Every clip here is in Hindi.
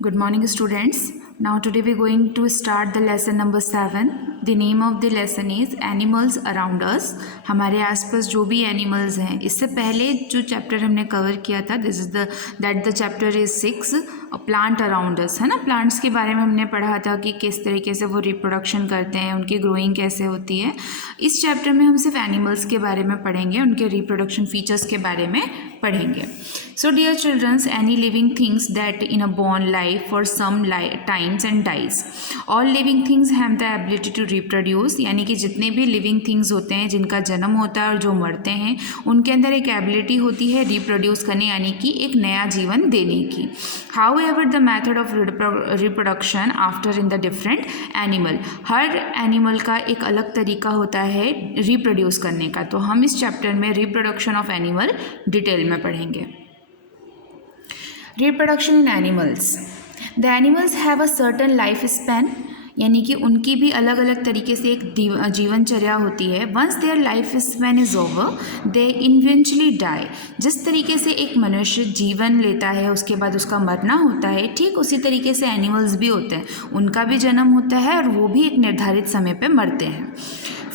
Good morning, students. Now today we are going to start the lesson number 7. The name of the lesson is Animals Around Us. हमारे आसपास जो भी एनिमल्स हैं, इससे पहले जो चैप्टर हमने कवर किया था the chapter is 6 plant around us, है ना। प्लांट्स के बारे में हमने पढ़ा था कि किस तरीके से वो रिप्रोडक्शन करते हैं, उनकी ग्रोइंग कैसे होती है। इस चैप्टर में हम सिर्फ एनिमल्स के बारे में पढ़ेंगे, उनके रिप्रोडक्शन फीचर्स के बारे में पढ़ेंगे। So dear children, any living things that in a born life for some times and dies. All living things have the ability to reproduce, यानी कि जितने भी लिविंग थिंग्स होते हैं जिनका जन्म होता है और जो मरते हैं, उनके अंदर एक एबिलिटी होती है रिप्रोड्यूस करने, यानी कि एक नया जीवन देने की। However, the method of reproduction after in the different animal, her animal का एक अलग तरीका होता है रिप्रोड्यूस करने का। तो हम इस चैप्टर में रिप्रोडक्शन ऑफ एनिमल डिटेल में पढ़ेंगे। Reproduction in animals. The animals have a certain life span, यानी कि उनकी भी अलग अलग तरीके से एक जीवनचर्या होती है। Once their life span is over they eventually die. जिस तरीके से एक मनुष्य जीवन लेता है उसके बाद उसका मरना होता है, ठीक उसी तरीके से एनिमल्स भी होते हैं, उनका भी जन्म होता है और वो भी एक निर्धारित समय पर मरते हैं।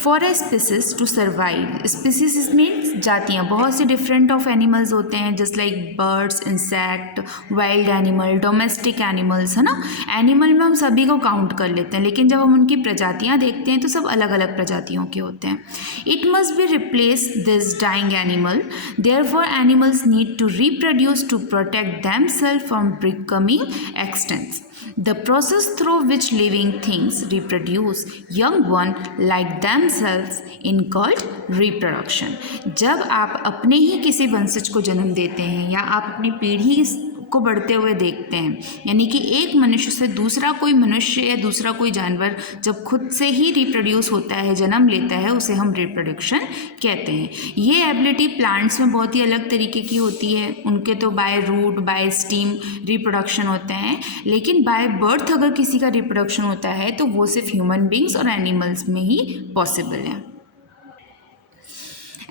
For a species to survive, species means जातियाँ, बहुत से डिफरेंट ऑफ एनिमल्स होते हैं, just like birds, insect, wild animal, domestic animals, है ना। एनिमल में हम सभी को काउंट कर लेते हैं, लेकिन जब हम उनकी प्रजातियाँ देखते हैं तो सब अलग अलग प्रजातियों के होते हैं। It must be replace this dying animal, therefore animals need to reproduce to protect themselves from becoming extinct. The process through which living things reproduce young one like themselves in called reproduction. जब आप अपने ही किसी वंशज को जन्म देते हैं या आप अपनी पीढ़ी को बढ़ते हुए देखते हैं, यानी कि एक मनुष्य से दूसरा कोई मनुष्य या दूसरा कोई जानवर जब खुद से ही रिप्रोड्यूस होता है, जन्म लेता है, उसे हम रिप्रोडक्शन कहते हैं। ये एबिलिटी प्लांट्स में बहुत ही अलग तरीके की होती है, उनके तो by root, by stem reproduction होते हैं, लेकिन बाय बर्थ अगर किसी का रिप्रोडक्शन होता है तो वो सिर्फ ह्यूमन बींग्स और एनिमल्स में ही पॉसिबल है।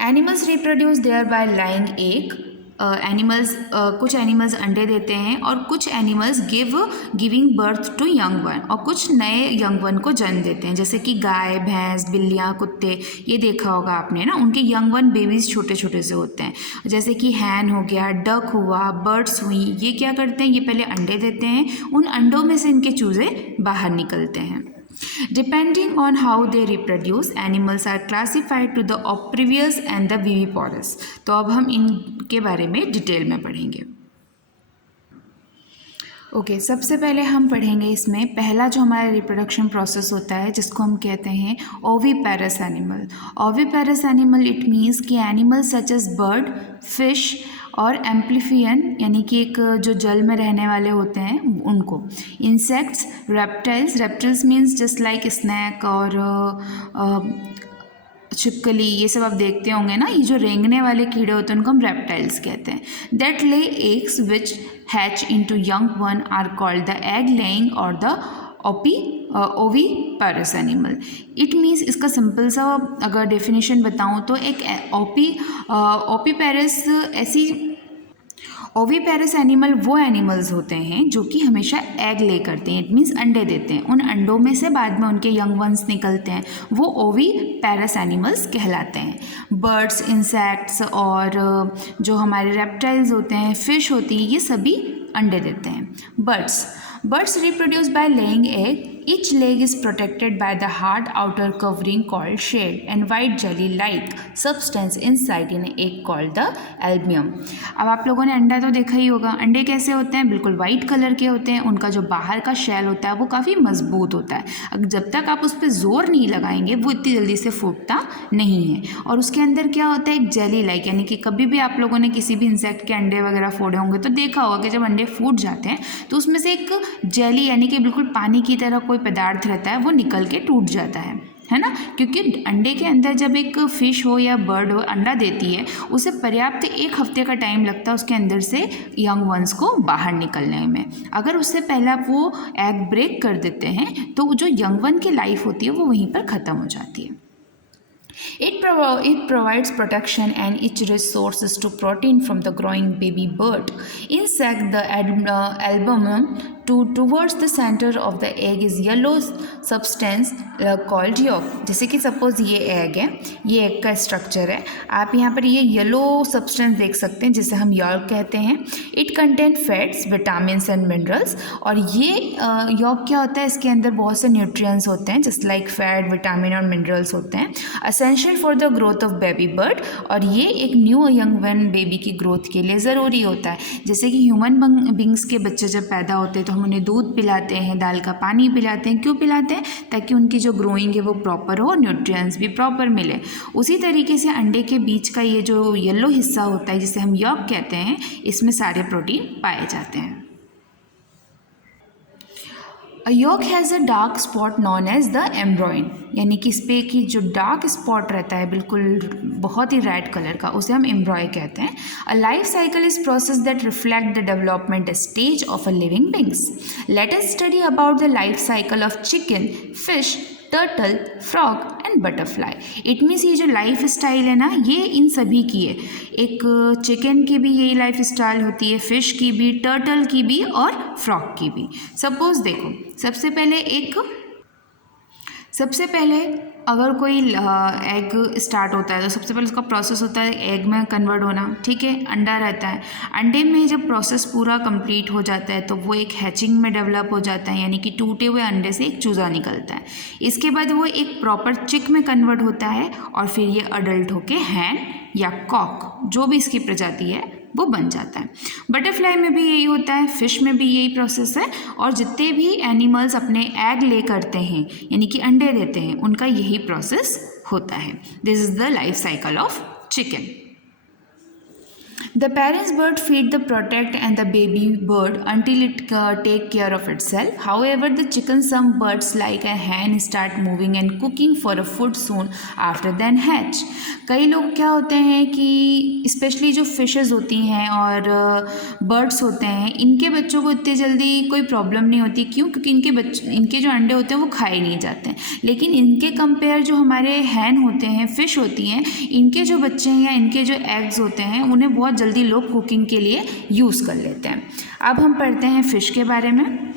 Animals reproduce their by laying egg. कुछ एनिमल्स अंडे देते हैं और कुछ animals giving birth to young one, और कुछ नए यंग वन को जन्म देते हैं, जैसे कि गाय, भैंस, बिल्लियाँ, कुत्ते, ये देखा होगा आपने ना, उनके यंग वन बेबीज छोटे छोटे से होते हैं, जैसे कि हैन हो गया, डक हुआ, बर्ड्स हुई। ये क्या करते हैं, ये पहले अंडे देते हैं, उन अंडों में से इनके चूजे बाहर निकलते हैं। Depending on how they reproduce, animals are classified to the oviparous and the viviparous. तो अब हम इनके बारे में डिटेल में पढ़ेंगे। ओके, सबसे पहले हम पढ़ेंगे इसमें पहला जो हमारा रिप्रोडक्शन प्रोसेस होता है, जिसको हम कहते हैं oviparous animal. Oviparous animal it means कि animal such as bird, fish और एम्प्लीफियन, यानी कि एक जो जल में रहने वाले होते हैं उनको। Insects, reptiles means just like snake और छिपकली, ये सब आप देखते होंगे ना, ये जो रेंगने वाले कीड़े होते हैं उनको हम रेप्टाइल्स कहते हैं। That lay eggs which hatch into young one are called the egg laying और the oviparous animal. It means, इसका सिंपल सा अगर डेफिनेशन बताऊँ तो एक ओविपेरस एनिमल वो एनिमल्स होते हैं जो कि हमेशा एग ले करते हैं, इट मीन्स अंडे देते हैं, उन अंडों में से बाद में उनके यंग वंस निकलते हैं, वो ओविपेरस एनिमल्स कहलाते हैं। बर्ड्स, इंसेक्ट्स और जो हमारे रेप्टाइल्स होते हैं, फिश होती है, ये सभी अंडे देते हैं। Birds reproduce by laying egg. Each leg is protected by the hard outer covering called shell and white jelly-like substance inside an egg called the albumen. अब आप लोगों ने अंडा तो देखा ही होगा। अंडे कैसे होते हैं, बिल्कुल वाइट कलर के होते हैं, उनका जो बाहर का शेल होता है वो काफ़ी मजबूत होता है, अब जब तक आप उस पर ज़ोर नहीं लगाएंगे वो इतनी जल्दी से फूटता नहीं है। और उसके अंदर क्या होता है, एक जेली लाइक, यानी कि कभी भी आप लोगों ने किसी भी इंसेक्ट के अंडे वगैरह फोड़े होंगे तो देखा होगा कि जब अंडे फूट जाते हैं तो उसमें से एक जेली, यानी कि बिल्कुल पानी की तरह कोई पदार्थ रहता है, वो निकल के टूट जाता है ना। क्योंकि अंडे के अंदर जब एक फिश हो या बर्ड हो अंडा देती है, उसे पर्याप्त 1 हफ्ते का टाइम लगता है उसके अंदर से यंग वंस को बाहर निकलने में। अगर उससे पहले आप वो एग ब्रेक कर देते हैं तो जो यंग वन की लाइफ होती है वो वहीं पर ख़त्म हो जाती है। It provides protection and it resources to protein from the growing baby bird. Insect the albumen towards the center of the egg is yellow substance called yolk. जैसे कि सपोज ये एग है, ये एग का स्ट्रक्चर है, आप यहाँ पर ये येलो सब्सटेंस देख सकते हैं जिसे हम यॉल्क कहते हैं. It content fats, vitamin and minerals. और ये यॉल्क क्या होता है, इसके अंदर बहुत से न्यूट्रिएंट्स होते हैं जस्ट लाइक फैट, विटामिन और मिनरल्स होते हैं, essential for the growth of baby bird. और ये एक न्यू यंग वन बेबी की ग्रोथ के लिए ज़रूरी होता है. जैसे कि ह्यूमन बींग्स के बच्चे जब पैदा होते हैं तो हम उन्हें दूध पिलाते हैं, दाल का पानी पिलाते हैं. क्यों पिलाते हैं? ताकि उनकी जो ग्रोइंग है वो प्रॉपर हो, न्यूट्रिएंट्स भी प्रॉपर मिले. उसी तरीके से अंडे के बीच का ये जो येलो हिस्सा होता है जिसे हम यॉल्क कहते हैं, इसमें सारे प्रोटीन पाए जाते हैं. A yolk has a dark spot known as the embryon, यानी कि इस पे की जो डार्क स्पॉट रहता है बिल्कुल बहुत ही रेड कलर का, उसे हम एम्ब्रॉय कहते हैं. A life cycle is process that reflect the development stage of a living beings. Let us study about the life cycle of chicken, fish, turtle, frog and butterfly. It means ये जो लाइफ स्टाइल है ना, ये इन सभी की है. एक चिकन की भी यही लाइफ स्टाइल होती है, फिश की भी, टर्टल की भी और फ्रॉग की भी. सपोज देखो, सबसे पहले अगर कोई एग स्टार्ट होता है तो सबसे पहले उसका प्रोसेस होता है एग में कन्वर्ट होना. ठीक है, अंडा रहता है. अंडे में जब प्रोसेस पूरा कंप्लीट हो जाता है तो वो एक हैचिंग में डेवलप हो जाता है, यानी कि टूटे हुए अंडे से एक चूज़ा निकलता है. इसके बाद वो एक प्रॉपर चिक में कन्वर्ट होता है और फिर ये अडल्ट होके हैन या कॉक, जो भी इसकी प्रजाति है, वो बन जाता है. बटरफ्लाई में भी यही होता है, फिश में भी यही प्रोसेस है. और जितने भी एनिमल्स अपने एग ले करते हैं, यानी कि अंडे देते हैं, उनका यही प्रोसेस होता है. This is the life cycle of chicken. The parents bird feed the protect and the baby bird until it take care of itself. However, the chicken, some birds like a hen start moving and cooking for a food soon after then hatch. कई लोग क्या होते हैं कि स्पेशली जो फिशेस होती हैं और बर्ड्स होते हैं, इनके बच्चों को इतनी जल्दी कोई प्रॉब्लम नहीं होती. क्यों? क्योंकि इनके जो अंडे होते हैं वो खाए नहीं जाते हैं. लेकिन इनके कंपेयर जो हमारे हैन होते हैं, फिश होती हैं, इनके जो बच्चे हैं या इनके जो एग्स होते हैं, उन्हें बहुत जल्दी लोग कुकिंग के लिए यूज़ कर लेते हैं. अब हम पढ़ते हैं फ़िश के बारे में.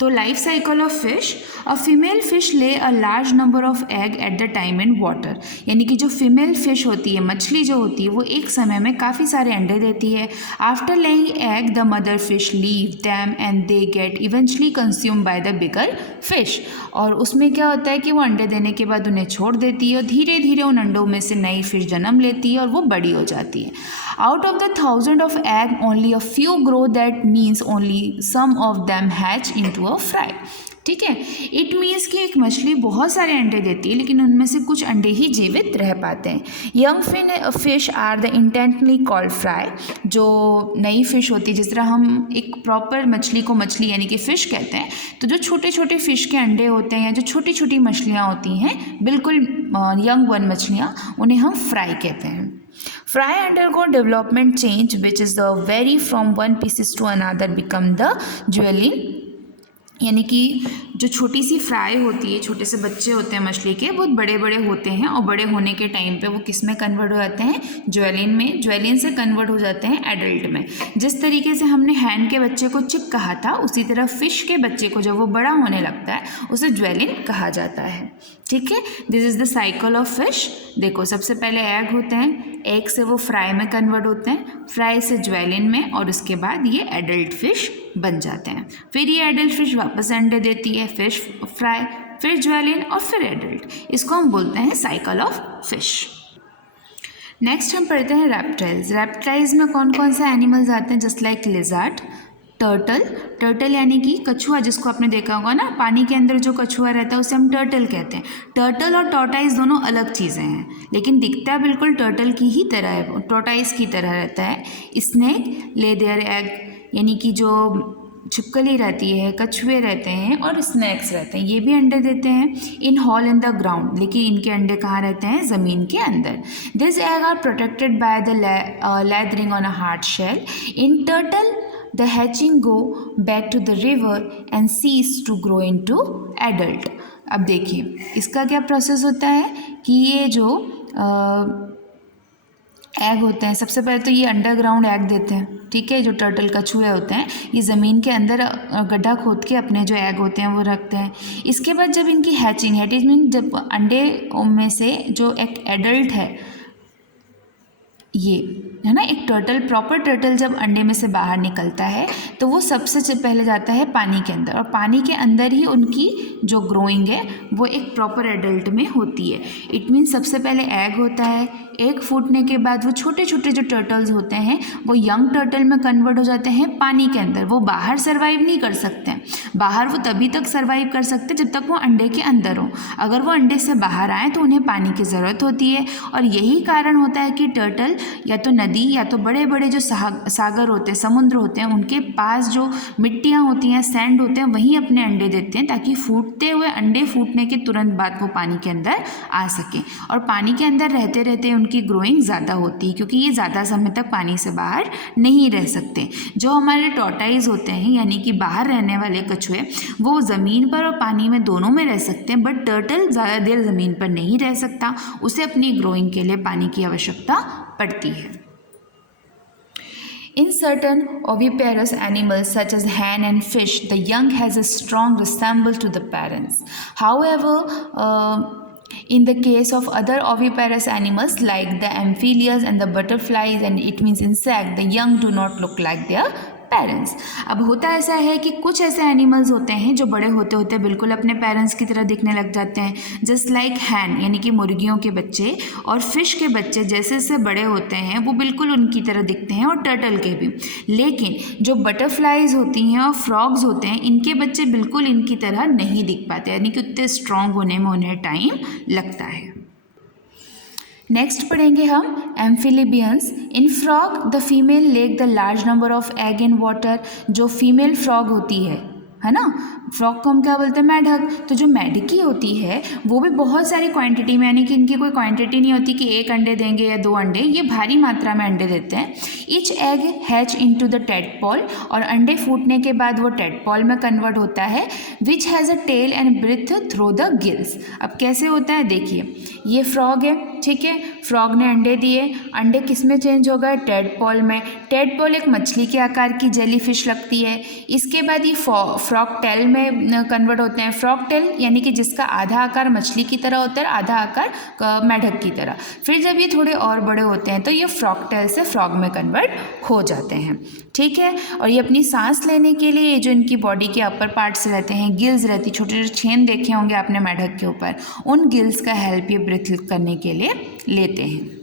तो life cycle of fish. A female fish lay a large number of egg at the time in water. यानी कि जो फीमेल फिश होती है, मछली जो होती है, वो एक समय में काफ़ी सारे अंडे देती है. After laying egg the mother fish leave them and they get eventually consume by the bigger fish. और उसमें क्या होता है कि वो अंडे देने के बाद उन्हें छोड़ देती है और धीरे धीरे उन अंडों में से नई फिश जन्म लेती है और वो बड़ी हो जाती है. Out of the 1000 of egg only a few grow. That means only some of them hatch into a fry. ठीक है, इट मीन्स कि एक मछली बहुत सारे अंडे देती है लेकिन उनमें से कुछ अंडे ही जीवित रह पाते हैं. Young fish are the intently called fry. जो नई फिश होती है, जिस तरह हम एक प्रॉपर मछली को मछली यानी कि फ़िश कहते हैं, तो जो छोटे छोटे फ़िश के अंडे होते हैं या जो छोटी छोटी मछलियाँ होती हैं, बिल्कुल यंग वन मछलियाँ, उन्हें हम फ्राई कहते हैं. Fry undergo development change which is the vary from one species to another become the juveniles. यानी कि जो छोटी सी फ्राई होती है, छोटे से बच्चे होते हैं मछली के, बहुत बड़े बड़े होते हैं और बड़े होने के टाइम पे वो किस में कन्वर्ट हो जाते हैं? ज्वेलिन में. ज्वेलिन से कन्वर्ट हो जाते हैं एडल्ट में. जिस तरीके से हमने हैन के बच्चे को चिक कहा था, उसी तरह फिश के बच्चे को जब वो बड़ा होने लगता है उसे ज्वेलिन कहा जाता है. ठीक है, this is the cycle of fish. देखो, सबसे पहले एग होते हैं, एग से वो फ्राई में कन्वर्ट होते हैं, फ्राई से ज्वेलिन में, और उसके बाद ये एडल्ट फिश बन जाते हैं. फिर ये एडल्ट फिश वापस अंडे देती है, फिश फ्राई, फिर ज्वेलिन और फिर एडल्ट. इसको हम बोलते हैं साइकिल ऑफ फिश. नेक्स्ट हम पढ़ते हैं रेप्टाइल्स. रेप्टाइल्स में कौन कौन से एनिमल्स आते हैं? जस्ट लाइक लिजर्ड, टर्टल यानी कि कछुआ, जिसको आपने देखा होगा ना, पानी के अंदर जो कछुआ रहता है उसे हम टर्टल कहते हैं. टर्टल और टॉर्टाइस दोनों अलग चीज़ें हैं, लेकिन दिखता बिल्कुल टर्टल की ही तरह है, टॉर्टाइस की तरह रहता है. स्नेक ले देयर एग, यानी कि जो छिपकली रहती है, कछुए रहते हैं और स्नैक्स रहते हैं, ये भी अंडे देते हैं. In hole in the ground, लेकिन इनके अंडे कहाँ रहते हैं? ज़मीन के अंदर. This egg are protected by the leathering on a hard shell. In turtle the hatching go back to the river and cease to grow into adult. अब देखिए इसका क्या प्रोसेस होता है कि ये जो एग होते हैं, सबसे पहले तो ये अंडरग्राउंड एग देते हैं, ठीक है। जो टर्टल कछुए होते हैं ये ज़मीन के अंदर गड्ढा खोद के अपने जो एग होते हैं वो रखते हैं। इसके बाद जब इनकी हैचिंग मीन जब अंडे में से जो एक एडल्ट है, ये है ना, एक टर्टल, प्रॉपर टर्टल जब अंडे में से बाहर निकलता है तो वो सबसे पहले जाता है पानी के अंदर, और पानी के अंदर ही उनकी जो ग्रोइंग है वो एक प्रॉपर एडल्ट में होती है। इट मीन सबसे पहले एग होता है, एग फूटने के बाद वो छोटे छोटे जो टर्टल्स होते हैं वो यंग टर्टल में कन्वर्ट हो जाते हैं पानी के अंदर। वो बाहर सर्वाइव नहीं कर सकते हैं, बाहर वो तभी तक सर्वाइव कर सकते जब तक वो अंडे के अंदर हो। अगर वो अंडे से बाहर आए तो उन्हें पानी की ज़रूरत होती है, और यही कारण होता है कि टर्टल या तो नदी या तो बड़े बड़े जो सागर होते हैं, समुद्र होते हैं, उनके पास जो मिट्टियाँ होती हैं, सैंड होते हैं, वहीं अपने अंडे देते हैं ताकि फूटते हुए अंडे फूटने के तुरंत बाद वो पानी के अंदर आ सकें। और पानी के अंदर रहते रहते उनकी ग्रोइंग ज़्यादा होती है क्योंकि ये ज़्यादा समय तक पानी से बाहर नहीं रह सकते। जो हमारे टॉर्टाइज होते हैं यानी कि बाहर रहने वाले कछुए, वो ज़मीन पर और पानी में दोनों में रह सकते हैं, बट टर्टल ज़्यादा देर ज़मीन पर नहीं रह सकता, उसे अपनी ग्रोइंग के लिए पानी की आवश्यकता पड़ती है। In certain oviparous animals such as hen and fish, the young has a strong resemblance to the parents. However, in the case of other oviparous animals like the amphibians and the butterflies and it means insect, the young do not look like their parents. अब होता ऐसा है कि कुछ ऐसे एनिमल्स होते हैं जो बड़े होते होते बिल्कुल अपने पेरेंट्स की तरह दिखने लग जाते हैं, जस्ट लाइक हैन यानी कि मुर्गियों के बच्चे, और फिश के बच्चे जैसे जैसे बड़े होते हैं वो बिल्कुल उनकी तरह दिखते हैं, और टर्टल के भी। लेकिन जो बटरफ्लाइज होती हैं और फ्रॉग्स होते हैं, इनके बच्चे बिल्कुल इनकी तरह नहीं दिख पाते, यानी कि उतने स्ट्रॉन्ग होने में उन्हें टाइम लगता है। नेक्स्ट पढ़ेंगे हम amphibians. In frog the female lay the large number of egg in water. जो फीमेल फ्रॉग होती है ना, फ्रॉग को हम क्या बोलते हैं, मेढक। तो जो मेढकी होती है वो भी बहुत सारी क्वांटिटी में, यानी कि इनकी कोई क्वांटिटी नहीं होती कि एक अंडे देंगे या 2 अंडे, ये भारी मात्रा में अंडे देते हैं। Each egg hatch into the tadpole, और अंडे फूटने के बाद वो टेडपॉल में कन्वर्ट होता है, which has a tail and breathe through the gills. अब कैसे होता है देखिए, ये फ्रॉग है, ठीक है, फ्रॉग ने अंडे दिए, अंडे किस में चेंज हो गए, टेडपॉल में। टेडपॉल एक मछली के आकार की जेली फिश लगती है। इसके बाद ये फ्रॉग टेल में कन्वर्ट होते हैं। फ्रॉग टेल यानी कि जिसका आधा आकार मछली की तरह होता है, आधा आकार मेढक की तरह। फिर जब ये थोड़े और बड़े होते हैं तो ये फ्रॉग टेल से फ्रॉग में कन्वर्ट हो जाते हैं, ठीक है। और ये अपनी सांस लेने के लिए जो इनकी बॉडी के अपर पार्ट्स रहते हैं, गिल्स रहती, छोटे छोटे छेद देखे होंगे आपने मेढक के ऊपर, उन गिल्स का हेल्प ये ब्रीथ करने के लिए लेते हैं।